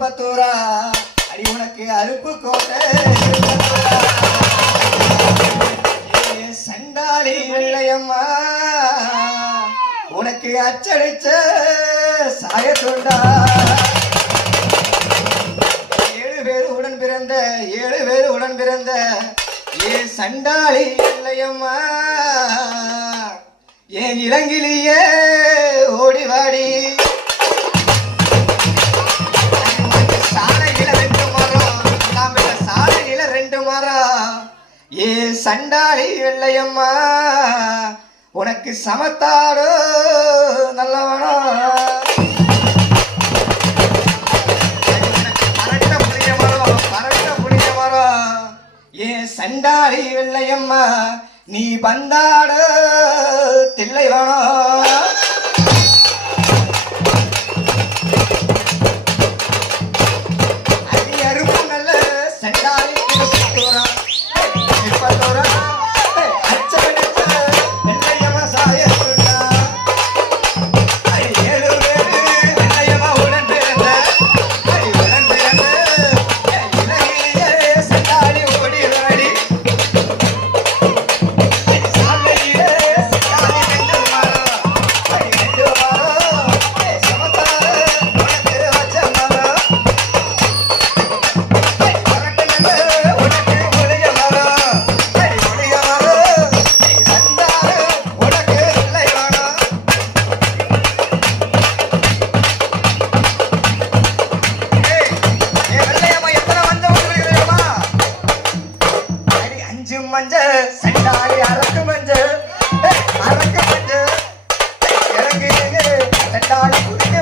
பத்தூரா அடி உனக்கு அருப்பு கோட்டை. சண்டாளி இல்லையம்மா உனக்கு அச்சடிச்ச சாயத்துண்டா ஏழு பேர் உடன் பிறந்த ஏழு பேர் உடன் பிறந்த ஏ சண்டாளி இல்லையம்மா ஏன் இளங்கிலேயே ஏ சண்டாளி வெள்ளையம்மா உனக்கு சமத்தாடோ நல்லவனா? ஏ சண்டாளி வெள்ளையம்மா நீ பந்தாடோ தில்லைவனோ?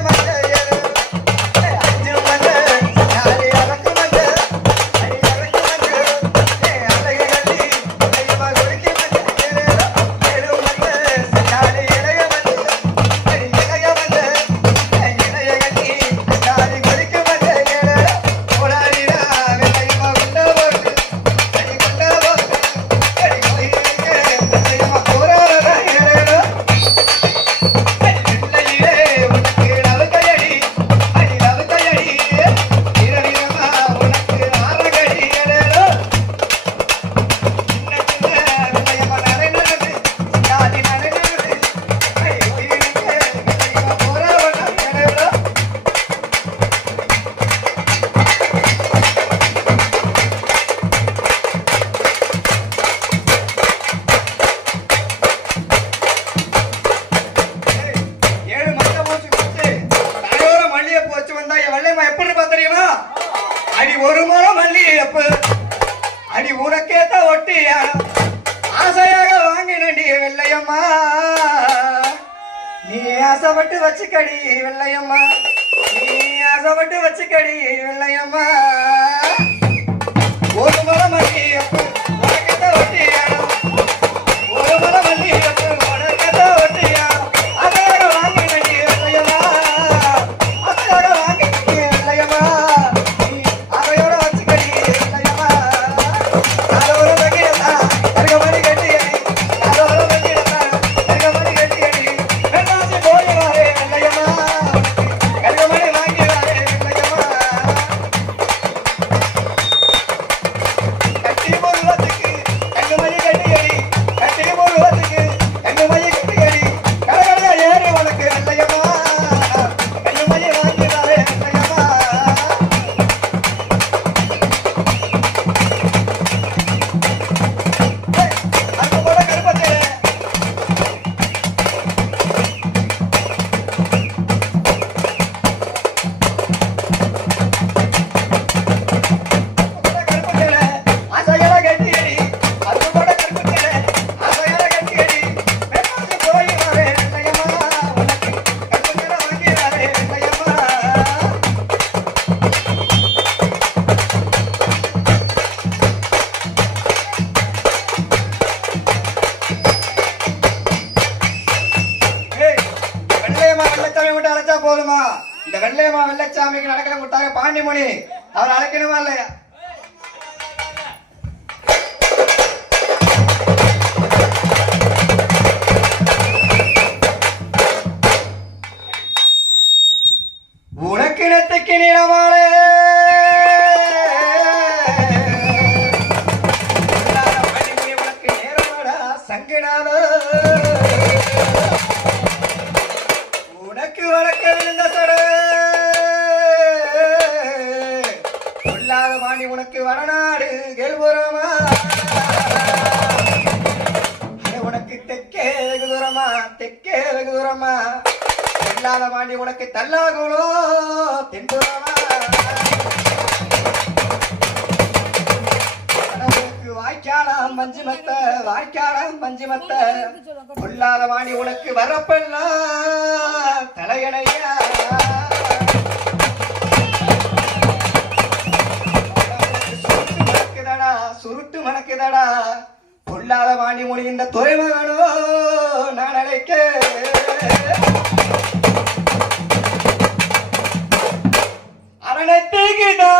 semana. வெள்ளையம்மா நீ ஆசைப்பட்டு வச்சுக்கடி வெள்ளையம்மா நீ ஆசைப்பட்டு வச்சுக்கடி வெள்ளையம்மா ஒரு மலை மதியப்பா மட்டும் அழைச்சா போதுமா? இந்த வெள்ளையம்மா வெள்ளச்சாமிக்கு நடக்கல விட்டாங்க பாண்டிமணி. அவர் அழைக்கணுமா இல்லையா? உனக்கு நிறத்துக்கு நீளமானே சங்கநாதன் தாண்டி உனக்கு தள்ளாகோளோ? தென்புறமா கடவுளுக்கு வாய்க்காலாம் பஞ்சு மத்த வாய்க்காலாம் பஞ்சு மத்த. பொல்லாத வாணி உனக்கு வரப்பெல்லாம் தலையணையா? சுருட்டு மணக்குதடா பொல்லாத வாணி மொழி இந்த துறைமகனோ நான் அழைக்க அரணத்துக்குதா